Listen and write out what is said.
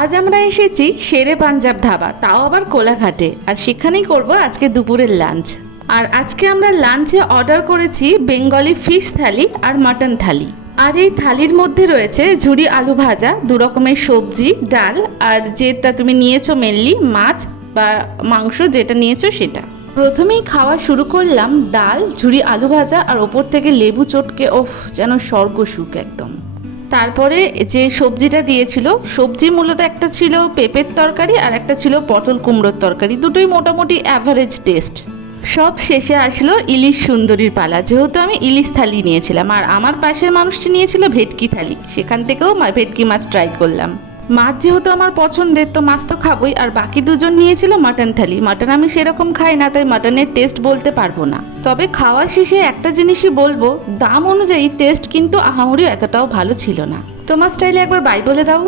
আজ আমরা এসেছি শেরে পাঞ্জাব ধাবা, তাও আবার কোলাঘাটে। আর সেখানেই করব আজকে দুপুরের লাঞ্চ। আর আজকে আমরা লাঞ্চে অর্ডার করেছি বেঙ্গলি ফিশ থালি আর মাটন থালি। আর এই থালির মধ্যে রয়েছে ঝুরি আলু ভাজা, 2 রকমের সবজি, ডাল, আর যেটা তুমি নিয়েছো মেনলি মাছ বা মাংস যেটা নিয়েছো সেটা। প্রথমেই খাওয়া শুরু করলাম ডাল, ঝুরি আলু ভাজা আর ওপর থেকে লেবু চটকে, ওফ যেন স্বর্গ সুখ একদম। তারপরে যে সবজিটা দিয়েছিল, সবজি মূলত একটা ছিল পেঁপের তরকারি আর একটা ছিল পটল কুমড়োর তরকারি, দুটোই মোটামুটি অ্যাভারেজ টেস্ট। সব শেষে আসলো ইলিশ সুন্দরীর পালা, যেহেতু আমি ইলিশ থালি নিয়েছিলাম আর আমার পাশের মানুষটি নিয়েছিল ভেটকি থালি, সেখান থেকেও ভেটকি মাছ ট্রাই করলাম। মাছ যেহেতু আমার পছন্দের, তো মাছ তো খাবোই। আর বাকি দুজন নিয়েছিল মাটন থালি। মাটন আমি সেরকম খাই না, তাই মাটনের টেস্ট বলতে পারবো না। তবে খাওয়া শেষে একটা জিনিসই বলবো, দাম অনুযায়ী টেস্ট কিন্তু আহামরি এতটাও ভালো ছিল না। তোমার স্টাইলে একবার বাই বলে দাও।